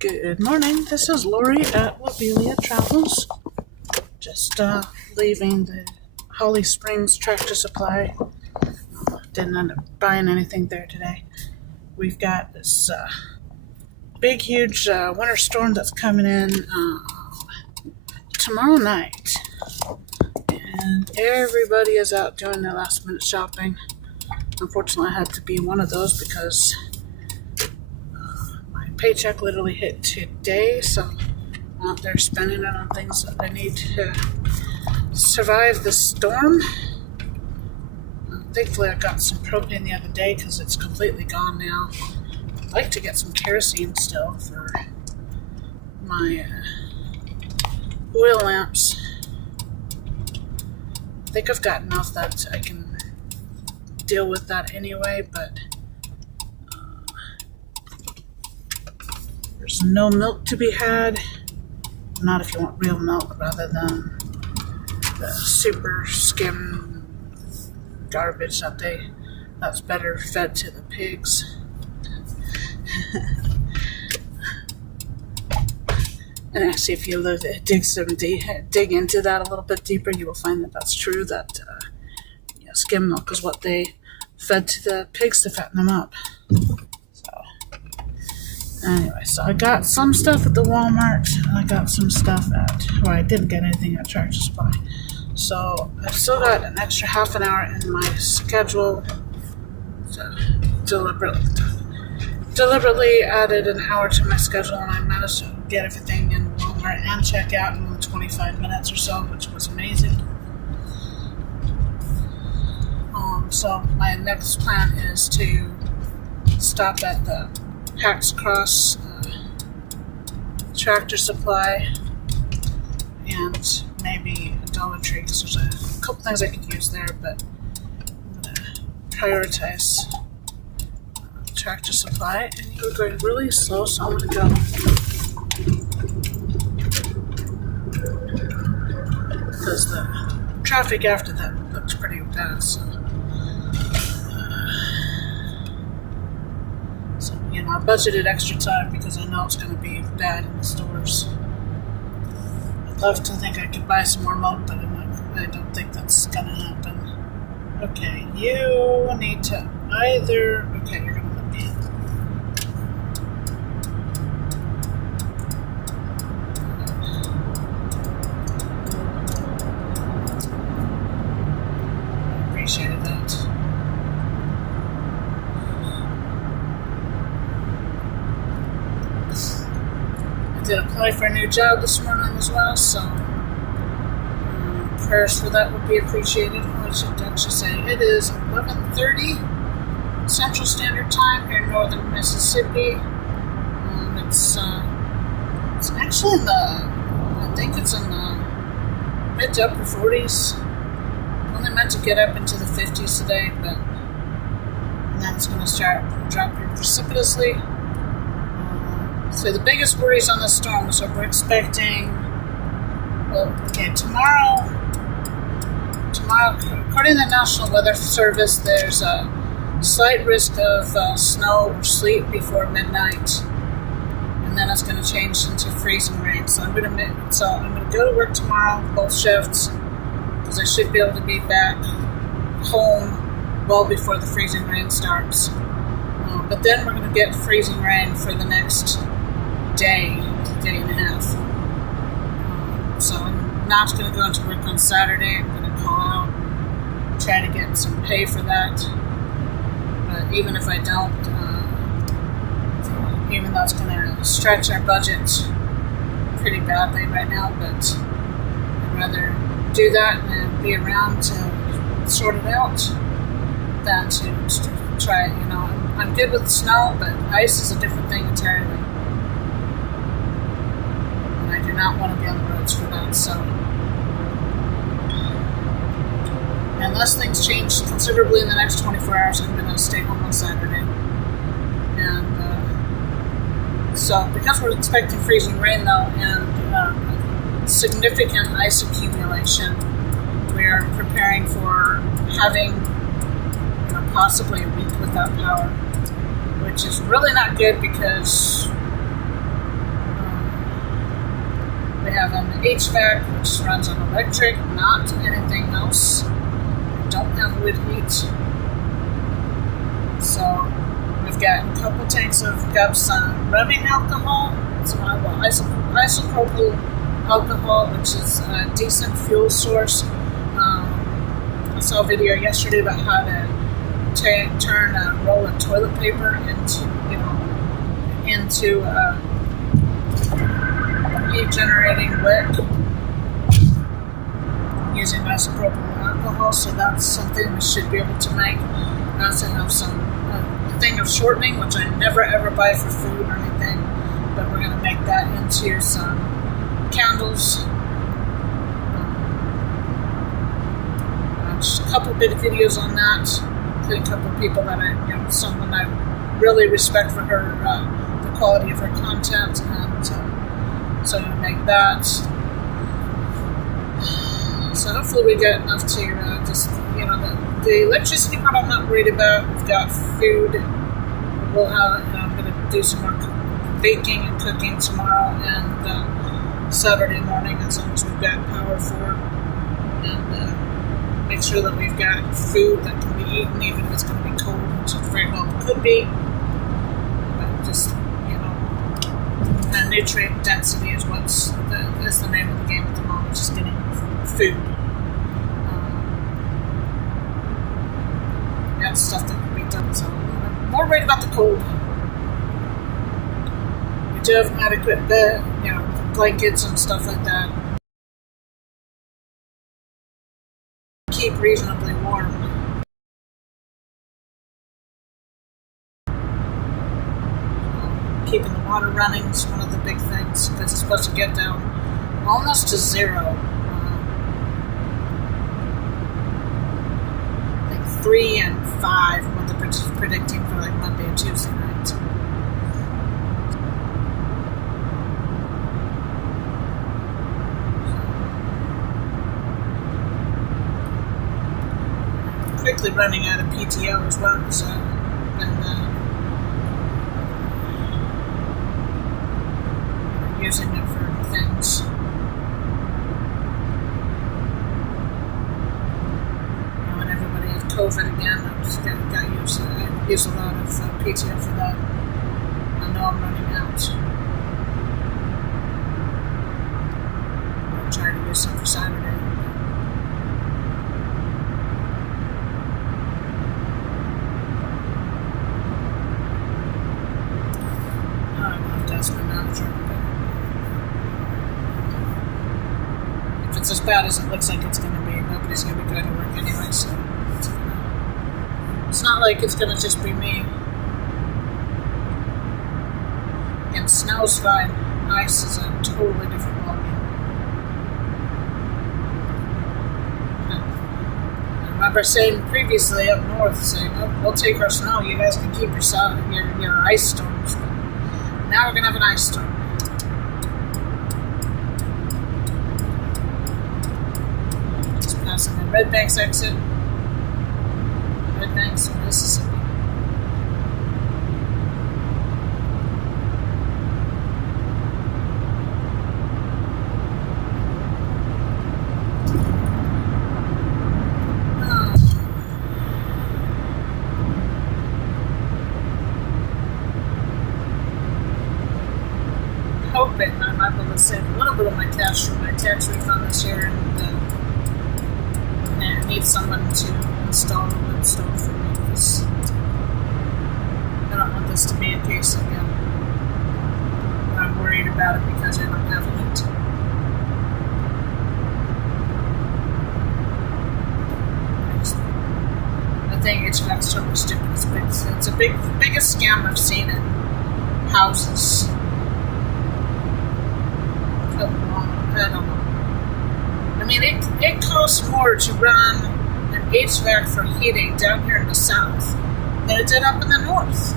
Good morning, this is Lori at Lobelia Travels. Just leaving the Holly Springs Tractor Supply. Didn't end up buying anything there today. We've got this big, huge winter storm that's coming in tomorrow night. And everybody is out doing their last minute shopping. Unfortunately, I had to be one of those because paycheck literally hit today, so I'm out there spending it on things that I need to survive the storm. Thankfully, I got some propane the other day because it's completely gone now. I'd like to get some kerosene still for my oil lamps. I think I've got enough that I can deal with that anyway, but there's no milk to be had. Not if you want real milk, rather than the super skim garbage that's better fed to the pigs. And actually, if you dig into that a little bit deeper, you will find that that's true. That skim milk is what they fed to the pigs to fatten them up. Anyway, so I got some stuff at the Walmart, and I got some stuff I didn't get anything at Tractor Supply. So I've still got an extra half an hour in my schedule. So deliberately added an hour to my schedule, and I managed to get everything in Walmart and check out in 25 minutes or so, which was amazing. So my next plan is to stop at the Hacks Cross Tractor Supply and maybe a Dollar Tree, because there's a couple things I could use there, but I'm going to prioritize Tractor Supply. And you're going really slow, so I'm going to go because the traffic after that looks pretty bad. So I budgeted extra time because I know it's going to be bad in the stores. I'd love to think I could buy some more milk, but I don't think that's going to happen. Okay, you need to either... Okay, you're going to let me in. Appreciated that. Did apply for a new job this morning as well, so prayers for that would be appreciated. I should actually say it is 11:30 Central Standard Time here in northern Mississippi. It's actually I think it's in the mid to upper 40s. Only meant to get up into the 50s today, but then it's going to start dropping precipitously. So the biggest worries on the storm is that we're expecting, tomorrow, according to the National Weather Service, there's a slight risk of snow or sleet before midnight, and then it's going to change into freezing rain. So I'm going to go to work tomorrow, both shifts, because I should be able to be back home well before the freezing rain starts. But then we're going to get freezing rain for the next day and a half. So I'm not going to go into work on Saturday. I'm going to call out, try to get some pay for that. But even if I don't, even though it's going to stretch our budget pretty badly right now, but I'd rather do that and be around to sort it out than to try, I'm good with snow, but ice is a different thing entirely. And I do not want to be on the roads for that, so. Unless things change considerably in the next 24 hours, I'm going to stay home on Saturday. And so, because we're expecting freezing rain, though, and significant ice accumulation, we are preparing for having possibly a week without power, which is really not good because have an HVAC, which runs on electric, not anything else. I don't have wood heat. So we've got a couple tanks of some rubbing alcohol, some isopropyl alcohol, which is a decent fuel source. I saw a video yesterday about how to turn a roll of toilet paper into heat generating wick using isopropyl alcohol. So that's something we should be able to make. I also have some thing of shortening, which I never ever buy for food or anything, but we're going to make that into some candles. Just a couple bit of videos on that, including a couple of people that someone I really respect for her, the quality of her content, and so I'm going to make that. So hopefully we get enough to just, the electricity part I'm not worried about. We've got food. I'm going to do some more baking and cooking tomorrow and Saturday morning, as long as we've got power for it. And make sure that we've got food that can be eaten, even if it's going to be cold, which it very well could be. But just, and nutrient density is is the name of the game at the moment, just getting food. That's stuff that can be done, so I'm more worried about the cold. We do have adequate bed, blankets and stuff like that. Keep reasonably warm. Keeping the water running is one of the big things, because it's supposed to get down almost to zero. I think 3 and 5, what they're predicting for like Monday and Tuesday night. Quickly running out of PTO as well, so using it for things. When everybody had COVID again, I just got used to it. I used a lot of PTO for that. I know I'm running out. I'll try to use some for Saturday. That's my manager. If it's as bad as it looks like it's going to be, nobody's going to be going to work anyway, so it's not like it's going to just be me. And snow's fine. Ice is a totally different ballgame. I remember saying previously up north, saying, we'll take our snow, you guys can keep your ice storms. Now we're going to have an ice storm. Just passing the Red Banks exit. Red Banks, Mississippi. Hoping I might be able to save a little bit of my cash from my tax refund this year, and I need someone to install for me, because I don't want this to be a case again. I'm worried about it because I don't have heat. I think HVAC's totally stupid. It's the biggest scam I've seen in houses. I don't know. I mean, it costs more to run an HVAC for heating down here in the south than it did up in the north.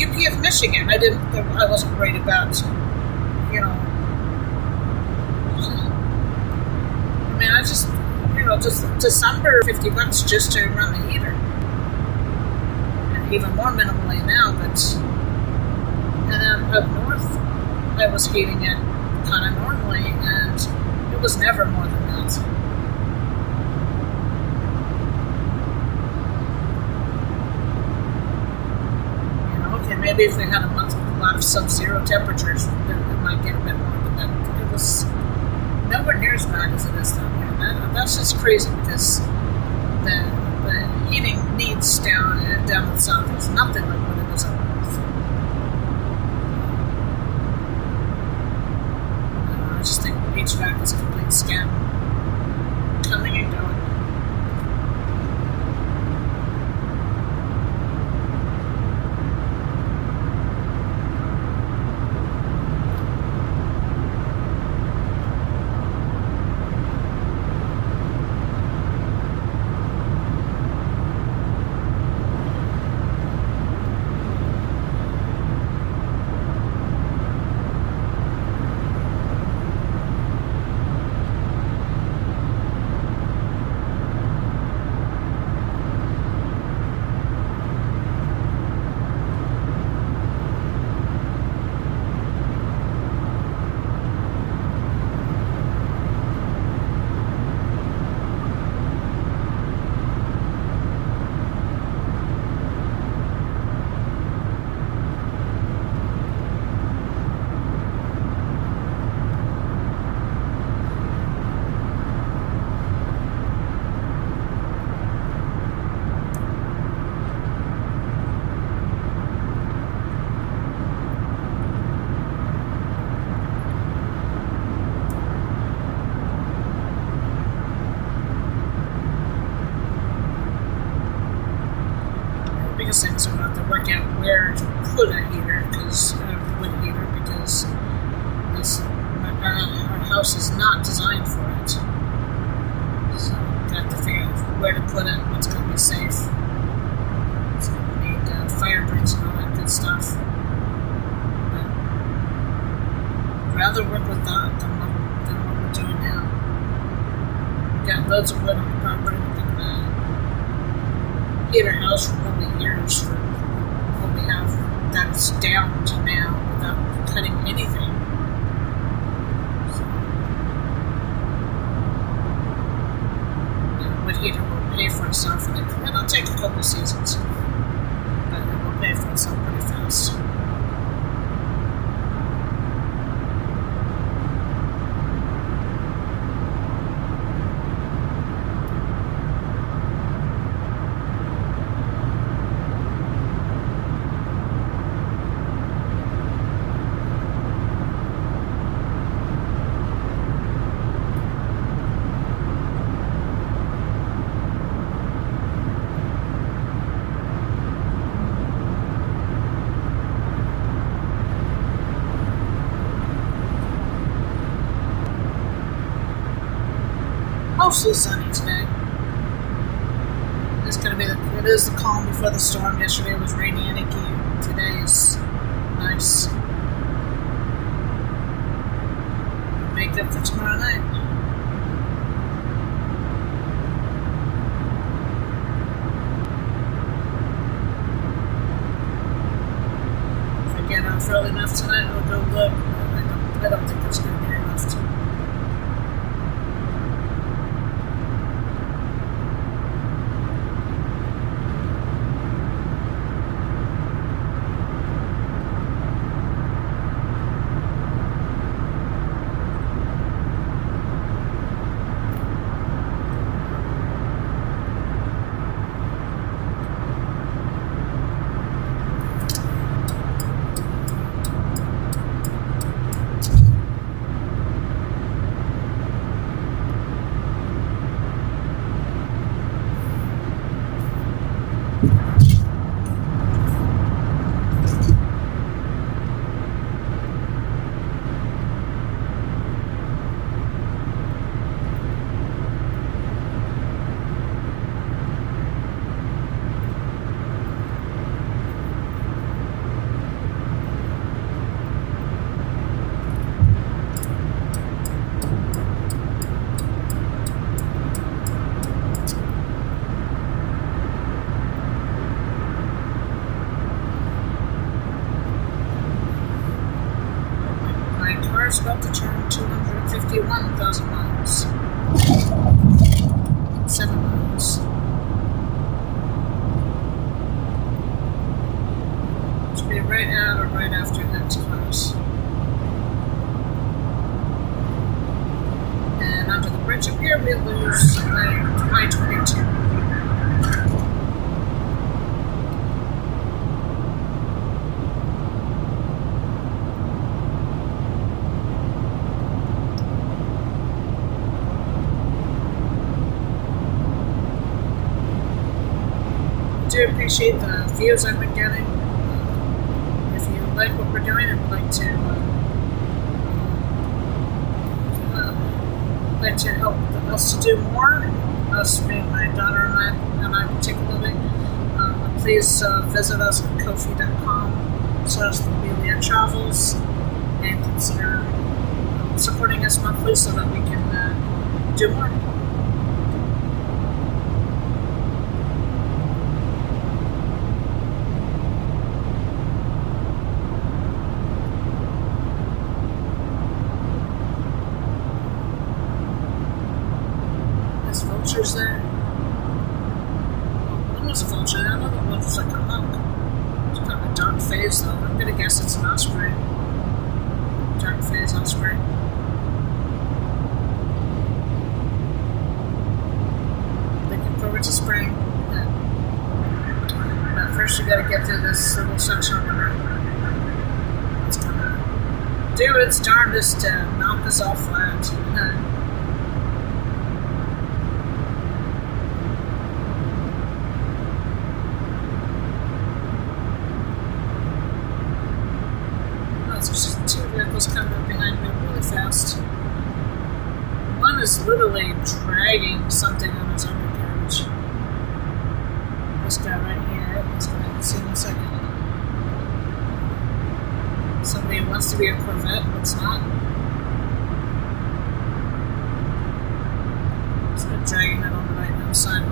UP of Michigan, I wasn't worried about, I mean, I just December $50 just to run the heater, and even more minimally now. But and then up north, I was heating it kind of normally, and it was never more than that. Okay, maybe if we had a month with a lot of sub-zero temperatures, then it might get a bit more, but it was nowhere near as bad as it is down here. That's just crazy because the heating needs down in the south is nothing like what it is up north. I just think HVAC is a complete scam. Coming and going. Biggest thing is I'm going to have to work out where to put a heater, because our house is not designed for it. So I have to figure out where to put it, what's going to be safe. It's going to need fire breaks and all that good stuff. But I'd rather work with that than what we're doing now. We've got loads of wood on the property. We can heat our house for probably years for what we have that's down to now without cutting anything. So, the wood heater will pay for itself, and it'll take a couple seasons, but it will pay for itself pretty fast. Mostly sunny today. It is the calm before the storm. Yesterday was rainy and icky. Today is nice. Make up for tomorrow night. If I get off early enough tonight, I'll go look. I don't think there's going to be enough to. is about to turn 251,000 miles. 7 miles. Should be right at or right after next cars. And under the bridge up here, we lose I-22. I do appreciate the views I've been getting. If you like what we're doing and would like to help us to do more, us, me, my daughter, and I will take a living, please visit us at kofi.com/LoeliaTravels and consider supporting us monthly so that we can do more. There's vultures there. There was a vulture there. I know the vulture's like a hawk. It's kind of a dark phase though. I'm gonna guess it's an osprey. Dark phase osprey. Looking forward to spring. But first you gotta get through this little section over here. It's gonna do its darndest to knock us all flat. There's just 2 vehicles coming up behind me really fast. One is literally dragging something on his undercarriage. This guy right here is going to see in a second. Somebody wants to be a Corvette, but it's not. It's been dragging it on the right hand side,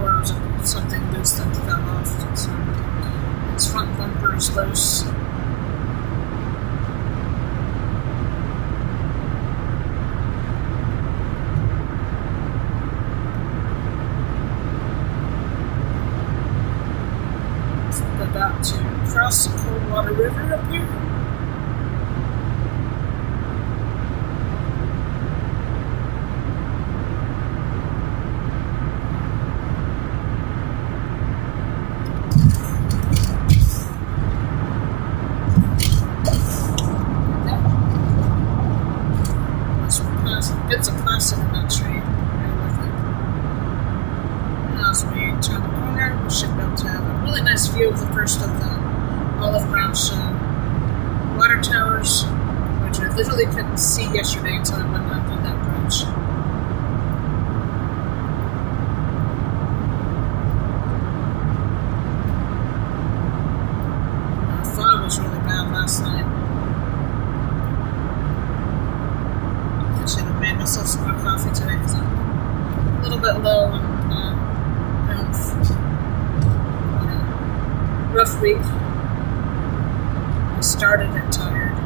or something loose that fell off. So his front bumper is loose. About to cross the Coldwater River up here. There's some bits of plastic in that tree. As we turn the corner, we should be able to have a really nice view of the first of the olive branch water towers, which I literally couldn't see yesterday until I went under that bridge. The fog was really bad last night. I should have made myself some more coffee today because I'm a little bit low on rough week. I started it tired.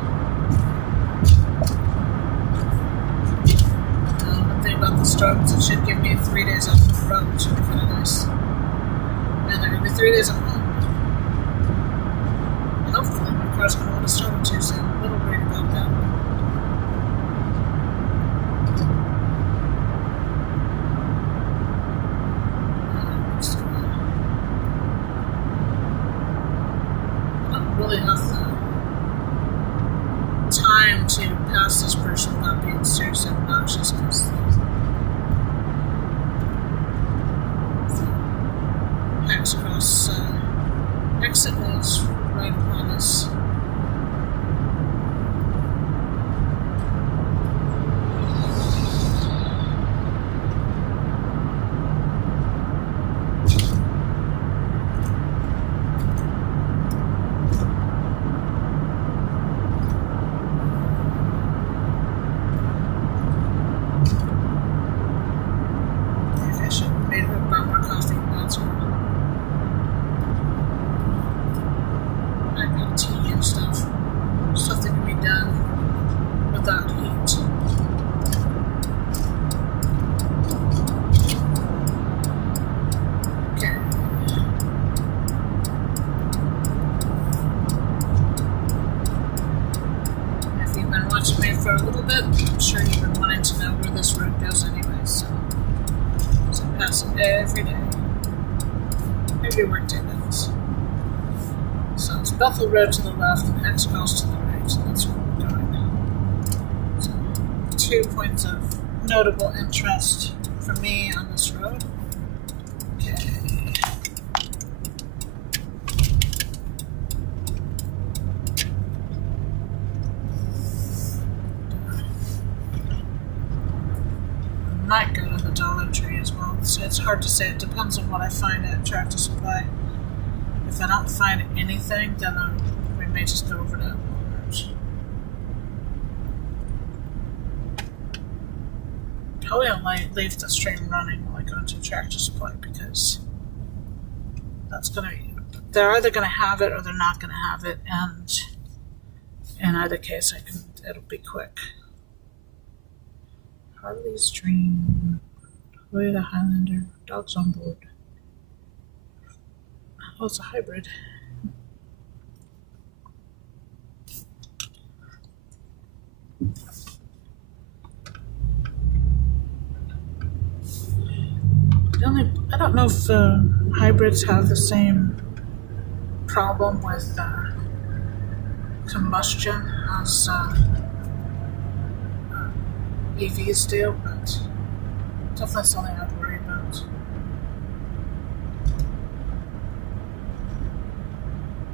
One thing about the storms, it should give me 3 days off the road, which would be kind of nice. And there are going to be 3 days at home. Hopefully, my car's going to want to start on Tuesday. I'm a little worried about that. Really have the time to pass this person without being seriously obnoxious because the Hacks Cross exit is right upon us. Tea. for a little bit. I'm sure you've been wanting to know where this road goes anyway, so I pass it every day. Every workday ends. So it's Bethel Road to the left and Hex Cross to the right, so that's where we're going. So 2 points of notable interest for me on this road. Okay. Might go to the Dollar Tree as well. So it's hard to say. It depends on what I find at Tractor Supply. If I don't find anything, then we may just go over to Walmart. Probably only leave the stream running while I go into Tractor Supply because they're either gonna have it or they're not gonna have it, and in either case, it'll be quick. Harley's Dream, Toyota Highlander, dogs on board. Oh, it's a hybrid. I don't know if hybrids have the same problem with combustion as EVs do, but definitely something I'd worry about.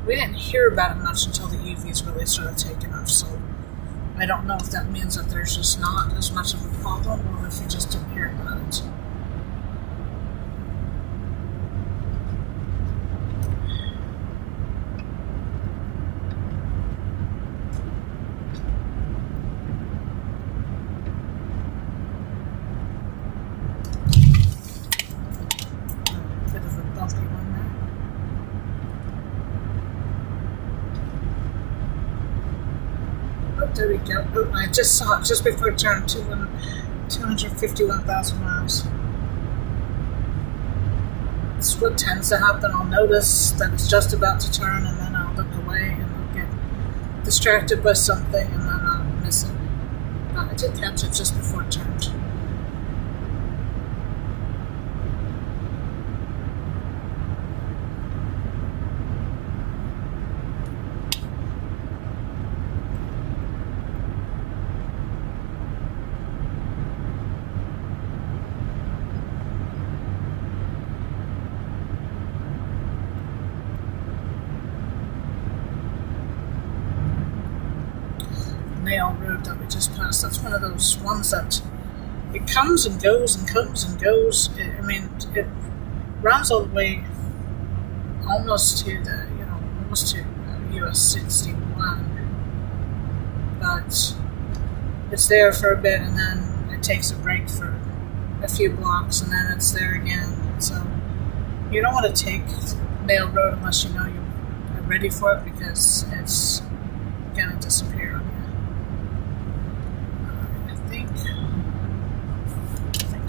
We didn't hear about it much until the EVs really started taking off, so I don't know if that means that there's just not as much of a problem or if we just don't hear about it. There we go. Oh, I just saw it just before it turned 251,000 miles. It's what tends to happen. I'll notice that it's just about to turn, and then I'll look away and I'll get distracted by something, and then I'll miss it. But I did catch it just before it turned. Nail road that we just passed. That's one of those ones that it comes and goes and comes and goes. It runs all the way almost to US 61, but it's there for a bit and then it takes a break for a few blocks and then it's there again. So you don't want to take Nail Road unless you know you're ready for it because it's gonna disappear on you. I think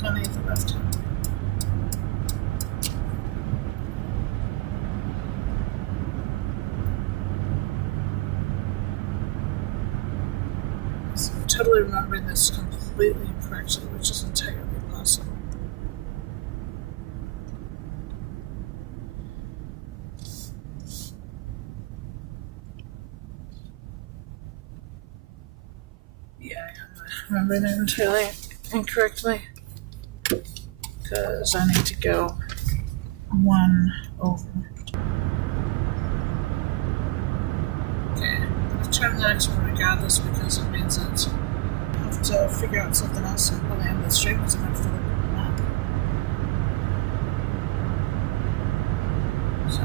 I need the left hand. So I'm totally remembering this completely incorrectly, which is entirely possible. Yeah, I'm remembering it entirely incorrectly because I need to go one over. Okay, I'm going to turn the next one regardless because it means that I have to figure out something else and probably end the stream because I'm going to have to look at the map. So,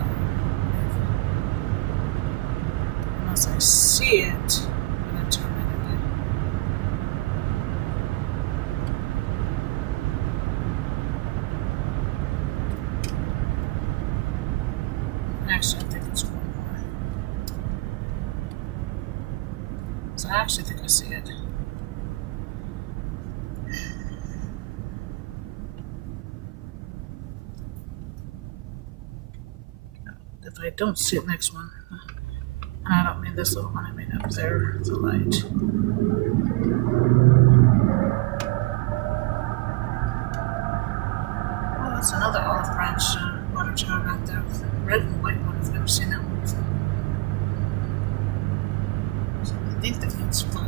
unless I see it, I'm going to turn anyway. Actually, I think it's one more. So I actually think I see it. If I don't see it next one, and I don't mean this little one, I mean up there, the light. That's 5.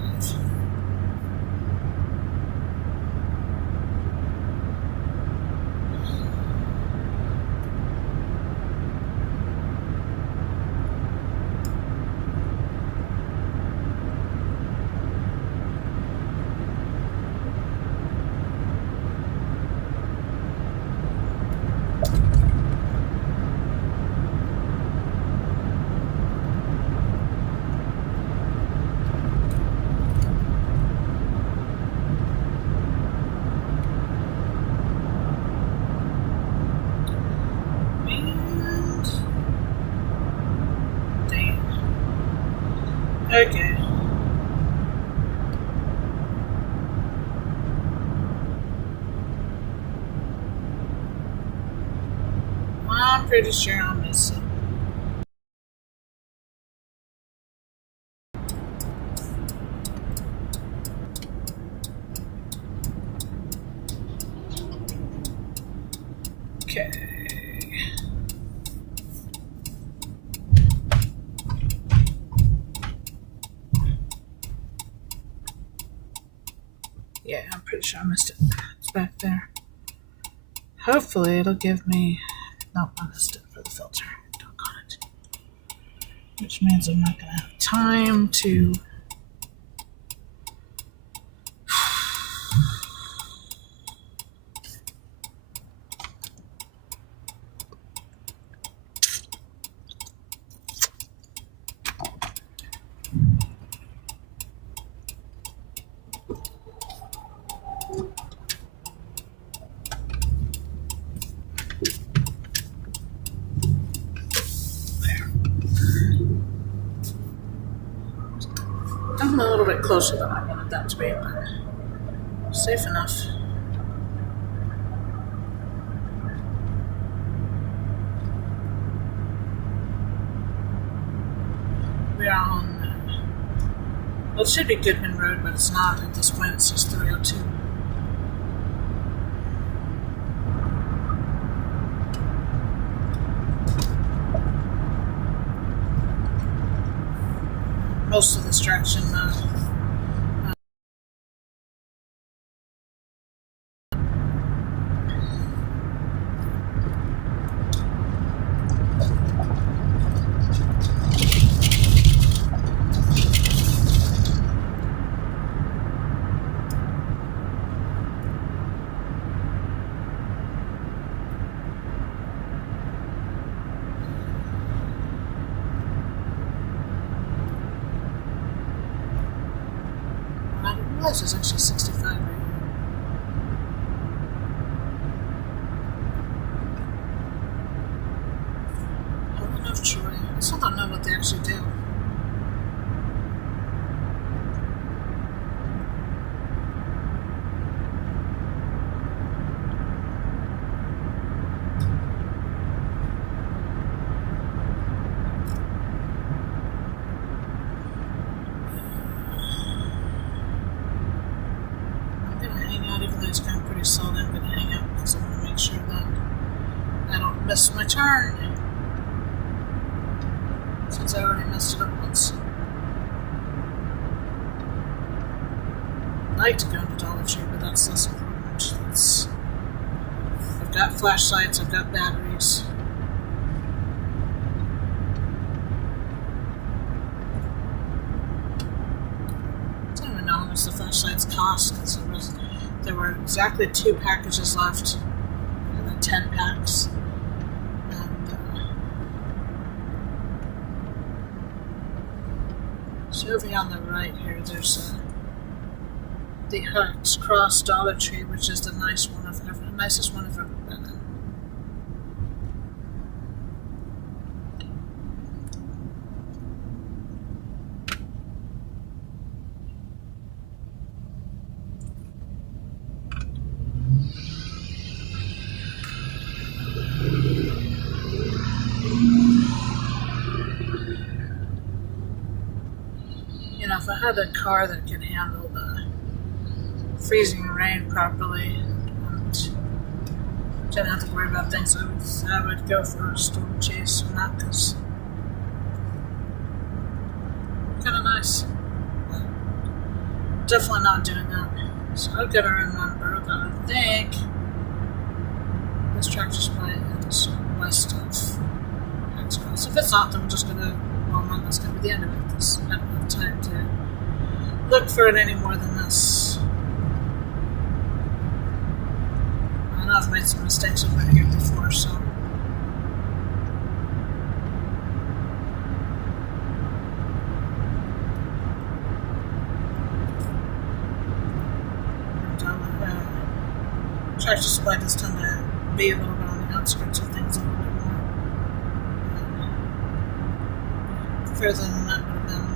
Okay. I'm pretty sure I'll miss it. Okay. Yeah, I'm pretty sure I missed it. It's back there. Hopefully it'll give me... No, I missed it for the filter. Doggone it. Which means I'm not going to have time to... I'm a little bit closer than I wanted that to be, but safe enough. We are on, well, it should be Goodman Road, but it's not at this point. It's just 302. Most of this direction, I didn't realize there's actually 65 right here. Helen of Troy. I still don't know what they actually do. It's going pretty solid. I'm going to hang out because I want to make sure that I don't miss my turn. Since I already messed it up once. I'd like to go into Dollar Tree, but that's less important. I've got flashlights, I've got batteries. I don't even know how much the flashlights cost because there were exactly 2 packages left, and then 10 packs. And so over on the right here, there's the Huts Cross Dollar Tree, which is the nicest one I've ever been in. You know, if I had a car that could handle the freezing rain properly and didn't have to worry about things, I would go for a storm chase or not, because it's kind of nice. definitely not doing that. So I've got to remember that I think this tractor supply is my stuff. So if it's not, then we're just gonna, well, man, that's gonna be the end of it. I don't have time to look for it any more than this. I know I've made some mistakes over here before, so. Tractor supply does tend to be a little bit on the outskirts of things a little bit more. Further than that would have been.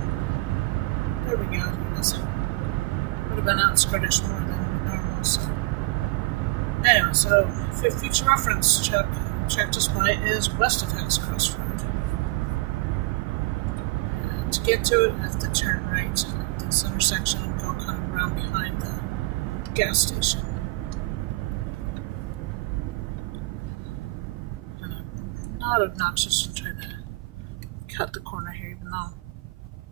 There we go. This would have been outskirtish more than normal. So anyway, so for future reference, tractor supply is west of Hex Cross Road. And to get to it, I have to turn right at this intersection and go kind of around behind the gas station. Not obnoxious and trying to cut the corner here, even though I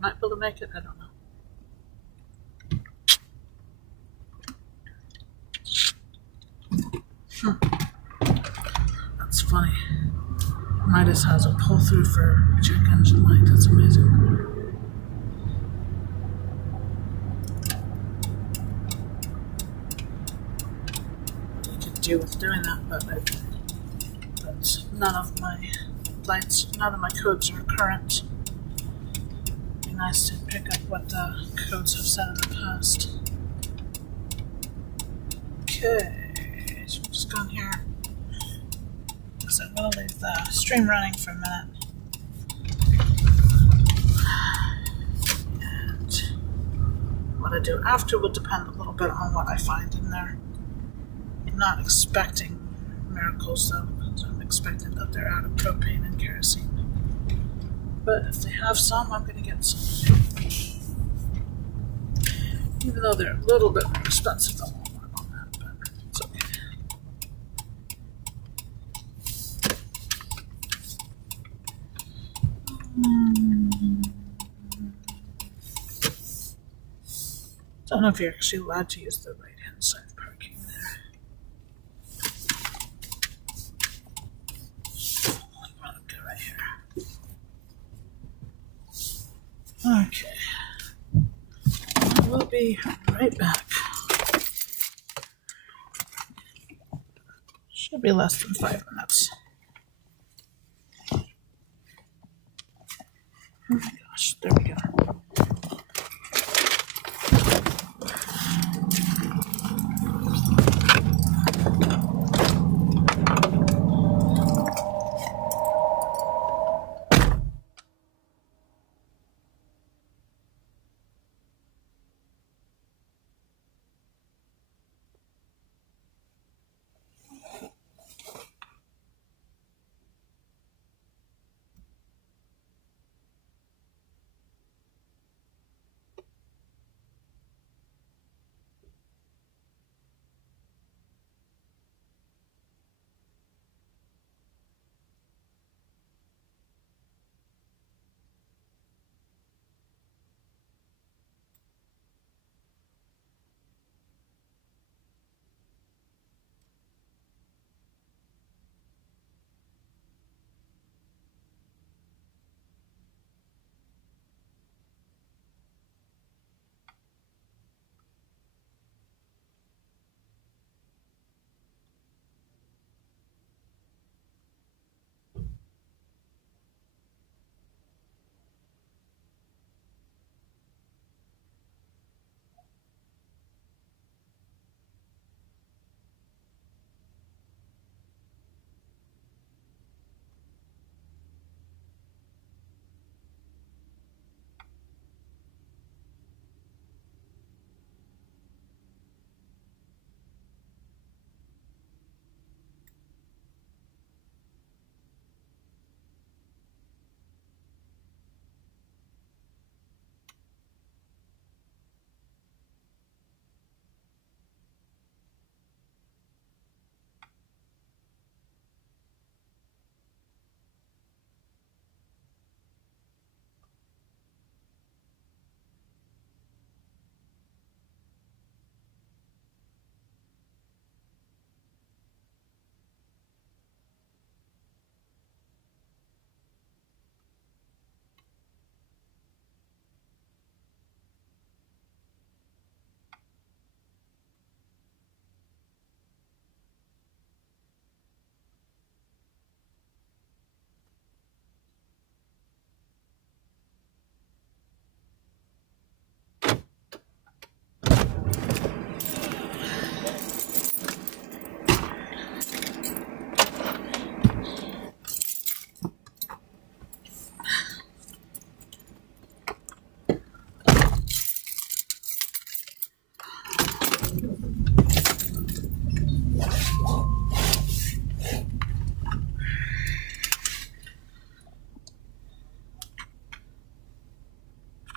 might be able to make it. I don't know. That's funny. Midas has a pull through for check engine light. That's amazing. You could deal with doing that, but none of my lights, none of my codes are current. It'd be nice to pick up what the codes have said in the past. Okay, so we've just gone here. So I'm going to leave the stream running for a minute. And what I do after will depend a little bit on what I find in there. I'm not expecting miracles though, because I'm expecting that they're out of propane and kerosene. But if they have some, I'm going to get some. Even though they're a little bit more expensive than Walmart on that, but it's okay. Don't know if you're actually allowed to use the right-hand side parking there. I'll go right here. Okay. We'll be right back. Should be less than 5 minutes. Oh my gosh, there we go.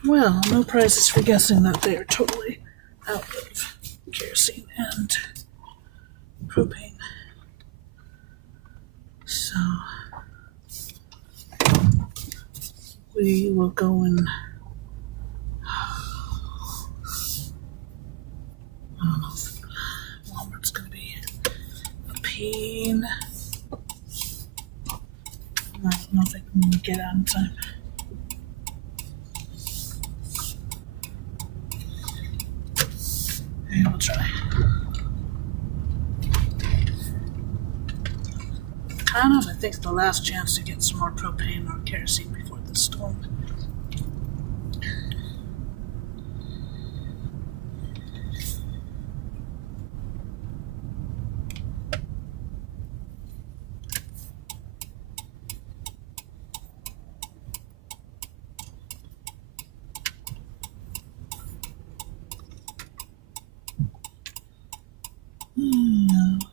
Well, no prizes for guessing that they are totally out of kerosene and propane. So we will go and I don't know if Walmart's going to be a pain. I don't know if I can get out in time. Maybe we'll try. Kind of, I think, the last chance to get some more propane or kerosene before the storm.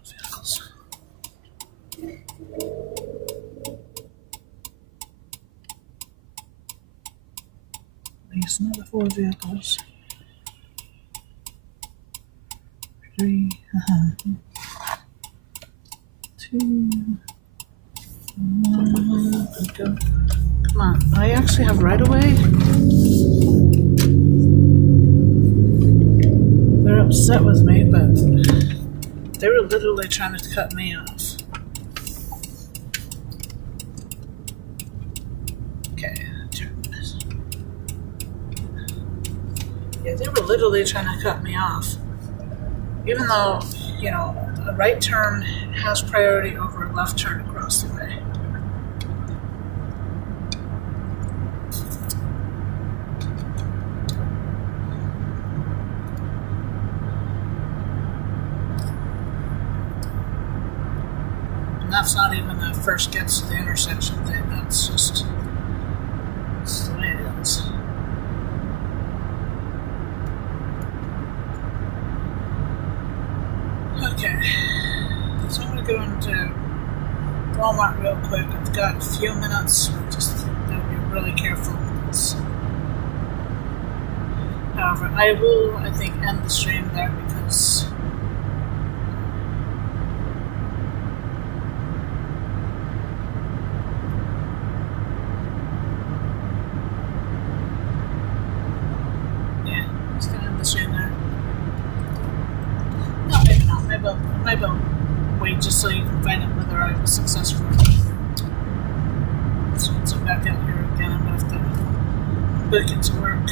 Vehicles. These another 4 vehicles. 3, 2, 1, go. Come on, I actually have right away. They're upset with me, but they were literally trying to cut me off. Okay, turn this. Yeah, they were literally trying to cut me off. Even though, you know, a right turn has priority over a left turn across the way. And that's not even the first gets to the intersection thing. That's just the way it is. Okay, so I'm going to go into Walmart real quick. I've got a few minutes. Just gotta be really careful. However, I will, I think, end the stream there because it's going to end the stream there. No, maybe not. Maybe I'll wait just so you can find out whether I was successful. So once I'm back out here again, I'm going to have to book it to work.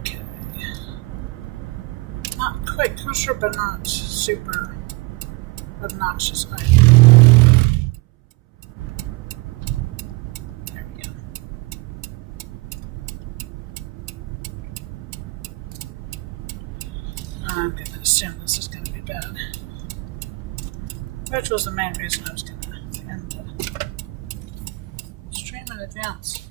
Okay. Not quite kosher, but not super obnoxious either. There we go. I'm going to assume this is going to be bad. Which was the main reason I was going to end the stream in advance.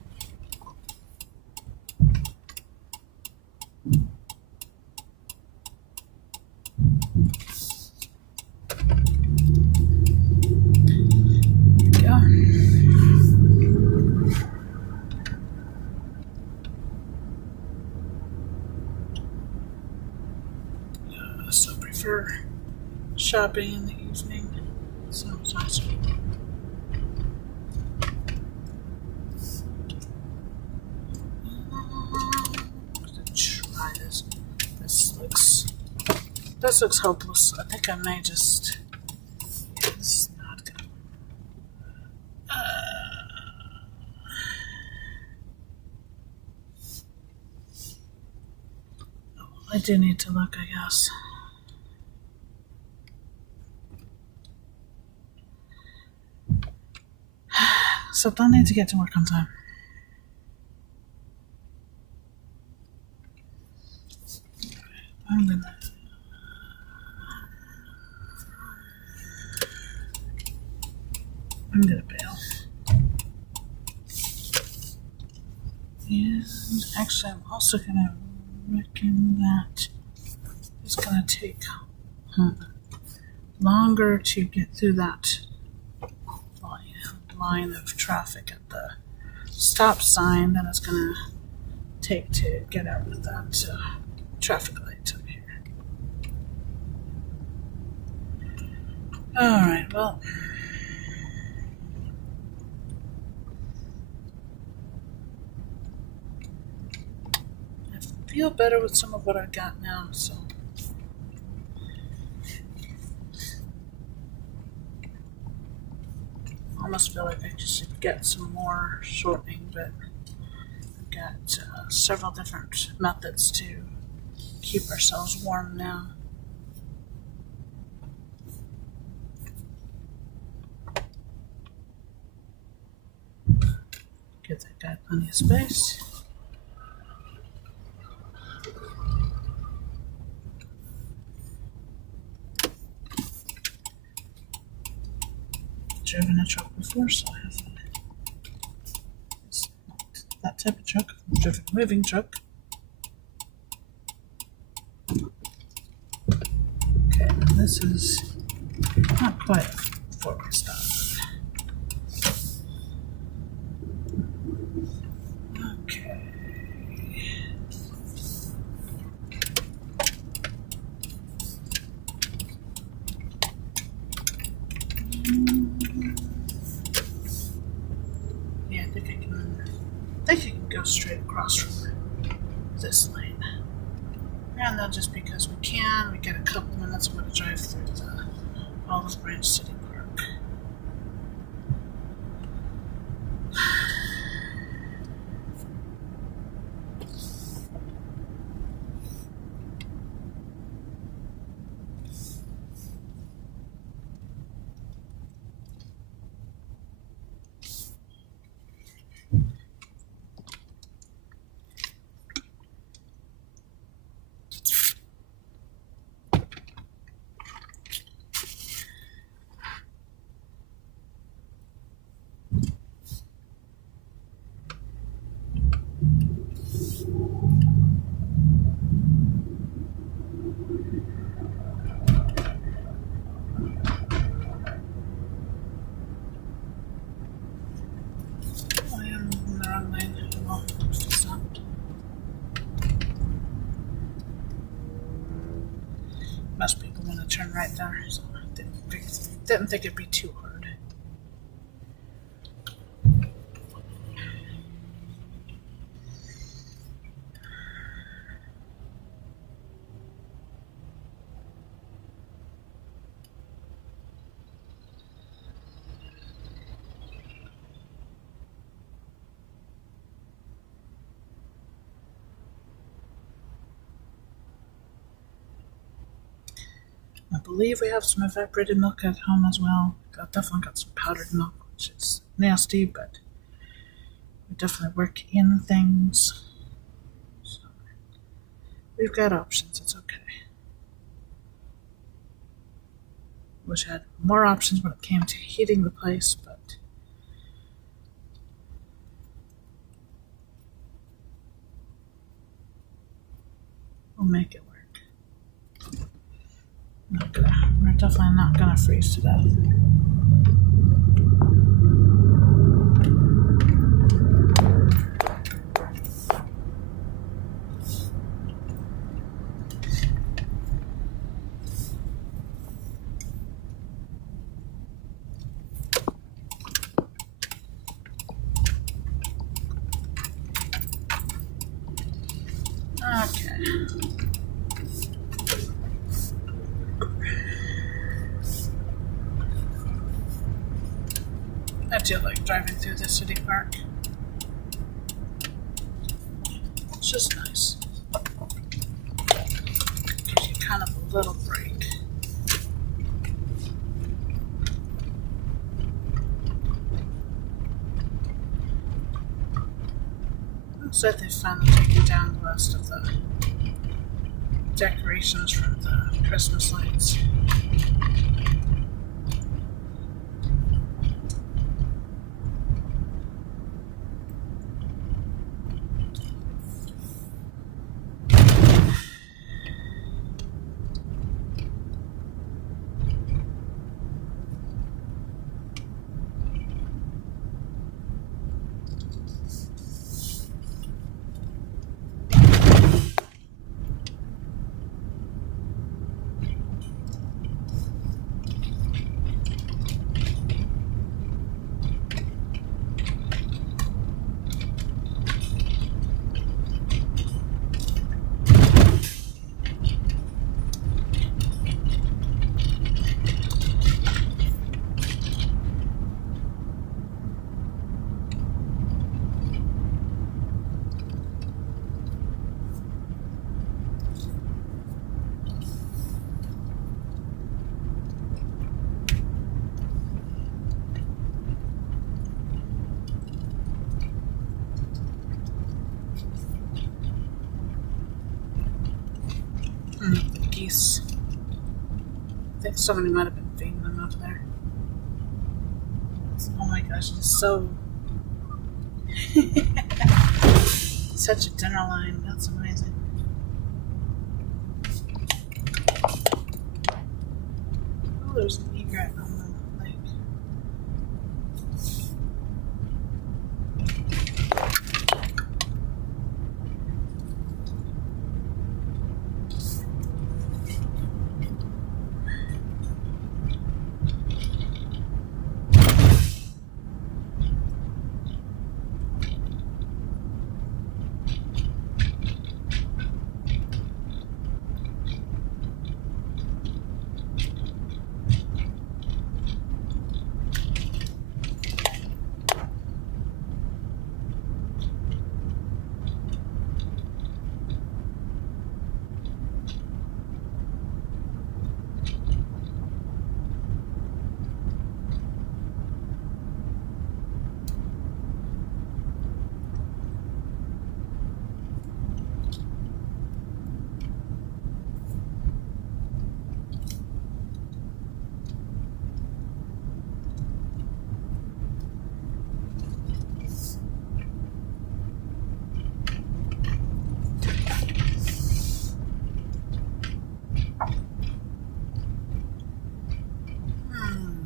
So I prefer shopping in the evening. Sounds nice. Try this. This looks hopeless. I think I may just. Yeah, this is not good. I do need to look, I guess. Except I need to get to work on time. I'm gonna bail. And actually, I'm also gonna reckon that it's gonna take longer to get through that line of traffic at the stop sign than it's gonna take to get out of that traffic light up here. Alright, well. I feel better with some of what I got now, so. I almost feel like I should get some more shortening, but I've got several different methods to keep ourselves warm now. Give that guy plenty of space. Driven a truck before, so I have it's not that type of truck. I've driven a moving truck. Okay, this is not quite a four-way stop. Okay. Yeah, I think I can go straight across from this lane. And then just because we can, we get a couple minutes. I'm going to drive through the Olive Branch City Park. Most people want to turn right there, so I didn't think it'd be too hard. I believe we have some evaporated milk at home as well. I've definitely got some powdered milk, which is nasty, but we definitely work in things. So we've got options. It's okay. Wish I had more options when it came to heating the place, but we'll make it work. We're definitely not gonna freeze to death. Okay. I do like driving through the city park. It's just nice. Gives you kind of a little break. So they've finally taken down the last of the decorations from the Christmas lights. The geese. I think somebody might have been feeding them over there. Oh my gosh, it's so... such a dinner line. That's amazing. Oh, there's an egret on the lake.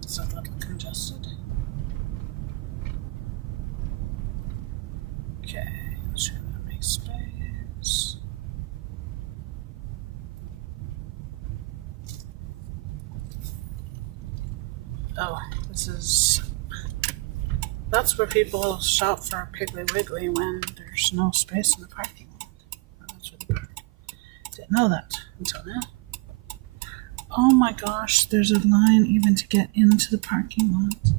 It's a little congested. Okay, let's try to make space. Oh, this is... that's where people shop for Piggly Wiggly when there's no space in the parking lot. Oh, that's where they park. Didn't know that until now. Oh my gosh, there's a line even to get into the parking lot.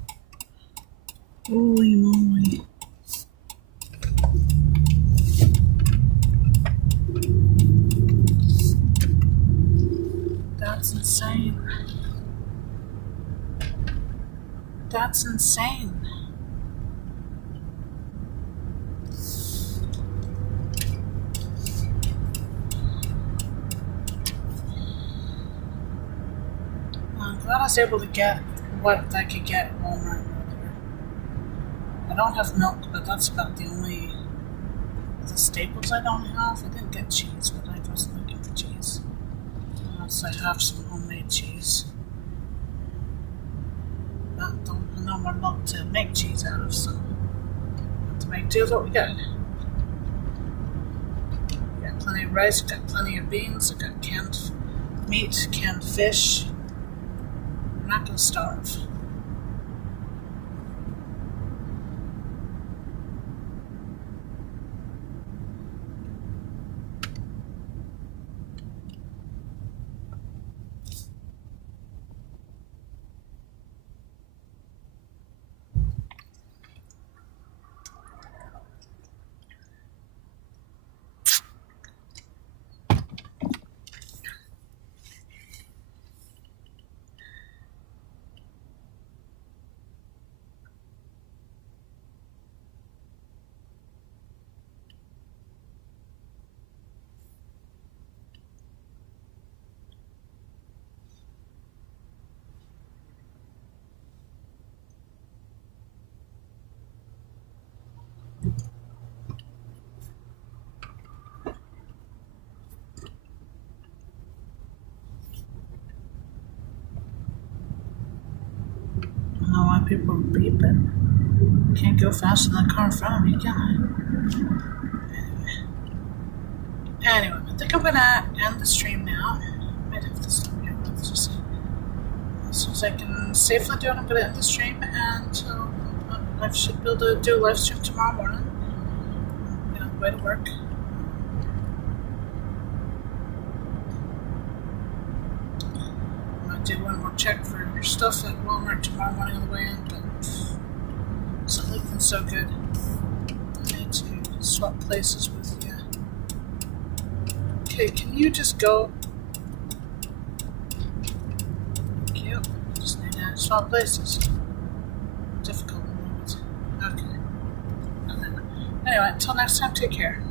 Holy moly. That's insane. That's insane. I'm glad I was able to get what I could get at Walmart earlier. I don't have milk, but that's about the only the staples I don't have. I didn't get cheese, but I wasn't looking for cheese. Unless I have some homemade cheese. But I know more milk to make cheese out of, so I have to make do with what we got. We got plenty of rice, got plenty of beans, I got canned meat, canned fish. I'm not gonna starve. know people are beeping. Can't go faster than the car in front of me, can I? Anyway, I think I'm gonna end the stream now. I might have to stop here. Let's just see. As soon as I can safely do it, I'm gonna end the stream, and I should be able to do a live stream tomorrow morning. I'm on the way to work. I'm gonna do one more check for stuff at Walmart tomorrow morning on the way in, but it's not looking so good. I need to swap places with you. Okay, can you just go? Thank you. Just need to swap places. Difficult moment. Okay. Anyway, until next time, take care.